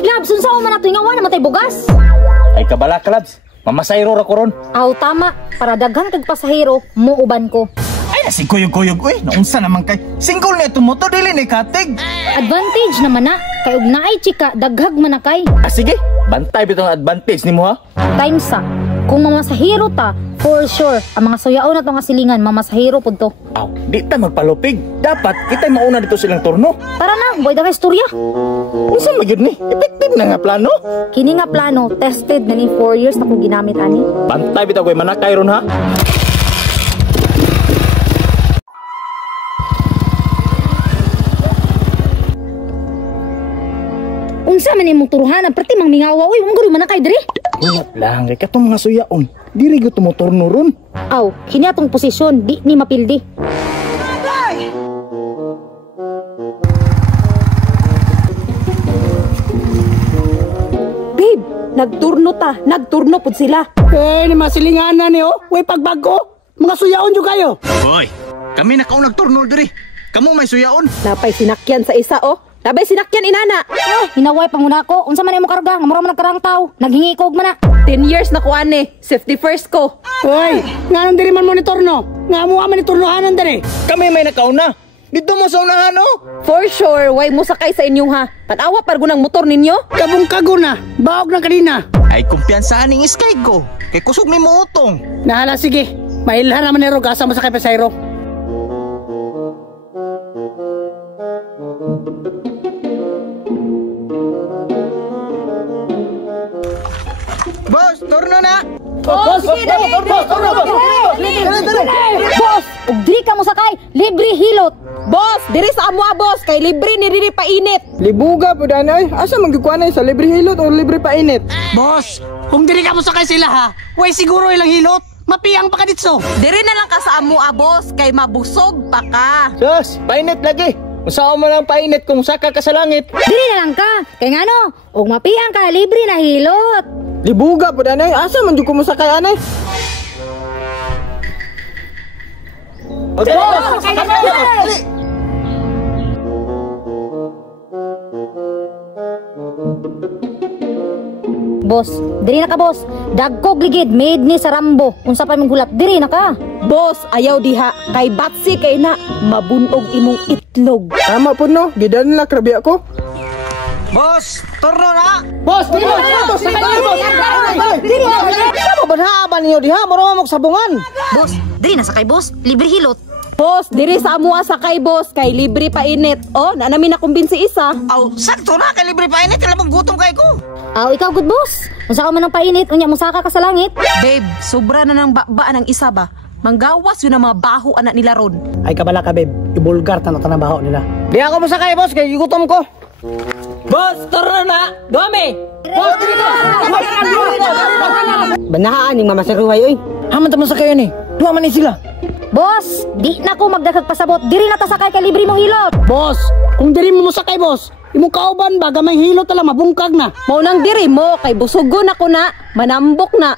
Labs, unsa man ato nga wala matay bugas? Ay kabala ka, Labs. Mamasayro ra ko ron. Aw, tama. Para daghan kag pasahero, muuban ko. Ay, nasikuyog-kuyog, uy. Naunsa naman kay. Single na itong motor, dili ni katig. Advantage naman na. Kay og naay chika, daghag man na kay. Ah, sige. Bantay bitong advantage ni mo, ha? Times sa. Kung mamasahero ta, for sure, ang mga suyaon na nga silingan, mamasahero po to. Aw, di ta magpalupig. Dapat, kita'y mauna dito silang turno. Tara na, boy, daga istorya. Unsa magyud ni? Effective na nga plano. Kini nga plano, tested na ni 4 years na kong ginamit, ani. Bantay bitaw ko'y manakay ron, ha? Unsa man imong turuhanan, perti mang mingawa, uy, mong guri man na kay diri. Wala lang, kay katong mga suyaon. Diri gyud tumotorno ron. Aw, kini atong posisyon, di ni mapildi. Babe, nagturno pud sila. Ni masilinganan ni way pagbago. Mga suyaon jud kayo. Hoy, kami na kaon nagturno diri. Kamu may suyaon. Napay sinakyan sa isa Labay sinakyan inana. Hinaway panguna ko, unsa man imong karga, nga mura man nagkarang taw, naghingi ko og mana. 10 years na ko ane, safety first ko. Hoy, nganong diri man monitor no? Nga mo man iturnohanan diri. Kami may nakauna. Dito mo sa unahan, no? For sure, way mo sakay sa inyo ha. Tanawa par gunang motor ninyo. Kabong-kago na, baog na kanina. Ay kumpiyansahan ning iskay ko. Kay kusog ni mo utong. Nahala sige, mailhan naman ni Rogasa mo sa kay Pesayro. Boss, turno na. Boss, Boss, ug diri ka mo sakay, libre hilot. Boss, diri sa amwa boss, kay libre ni diri painit. Libuga po danay. Asa magkuanay sa libre hilot o libre painit? Boss, kung diri ka mo sakay sila ha, way siguro ilang hilot. Mapiyang pa ka ditso. Diri na lang ka sa amwa boss, kay mabusog pa ka. Sus, painit lagi. Usaw mo lang painit kung saka ka sa langit. Diri na lang ka, kay ngano, ug mapiyang ka, libre na hilot. Libuga po danay. Asa man jud ko mosakay anay? Boss, diri na ka boss. Dagkog ligid, made ni sa Rambo. Unsa pa ming hulap, diri na ka. Boss, ayaw diha, kay batsi kay na mabunog imong itlog. Tama po no. Gidan na krabi ako. Boss, turno na. Boss, diri boss, sakay na boss. Diri na. Ano ba haaban niyo diha? Moro mo sabungan. Boss, diri na sakay boss, libre hilot. Boss, diri sa amwa sakay boss, kay libre painit. Oh, na namin nakumbinsi isa. Aw, sakto na kay libre painit. Alam mo gutom kay ko. Aw, ikaw good boss. Unsa ka man ang painit, unya mo saka ka sa langit. Babe, sobra na ng baba ng isa ba? Manggawas yun ang mga baho anak nila ron. Ay kabala ka babe, ibulgar tanong baho nila. Di ako mosakay boss kay gutom ko. Boss, tara na! Dami! Boss, diri boss. Banahaan ning mamasaruhay oy. Haman ta mo sakay ni. Duha man ni sila. Boss, di na ko magdagag pasabot. Diri na ta sakay kay libre mo hilot. Boss, kung diri mo sakay boss, imong kauban ba gamay hilot tala mabungkag na. Mao nang diri mo, kay busugon ako na, manambok na.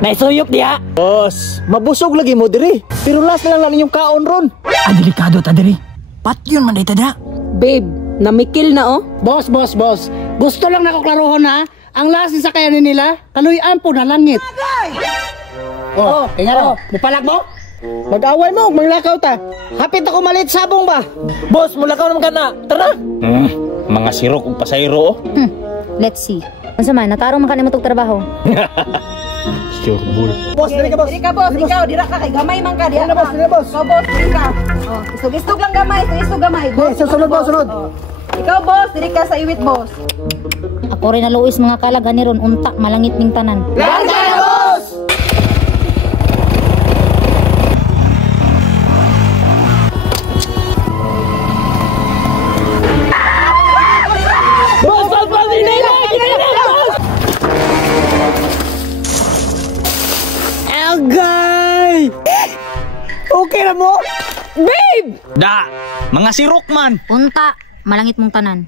Naisuyok diha. Boss, mabusog lagi mo diri. Pero last na lang ninyong kaon ron. Ah, delikado ta diri. Patyon man day tada. Babe, namikil na oh. Boss. Gusto lang nakuklarohon ha. Ang lasi sa kayanin nila, kaluyan po na langit. Oh, kaya nga mupalag mo? Mag-away mo, maglakaw ta. Hapit ako malit sabong ba? Boss, mulakaw naman ka na. Tara. Mga sirok ug pasayro. Let's see. Unsa man, natarong man ka nimong trabaho. Sure bull. Boss, dali ka boss. Diri ka boss, ikaw dira ka kay gamay man ka diha. Dali na boss, dali na boss. Ikaw boss, diri ka. Oh, isog-isog lang gamay, isog gamay. Boss, sunod boss, sunod. Ikaw boss, diri ka sa iwit boss. Ako rin na luis mga kalaga ni ron, unta, malangit ning tanan. Larga na boss! Agay! Okay na mo? Babe! Da, mga sirok man. Unta, malangit mong tanan.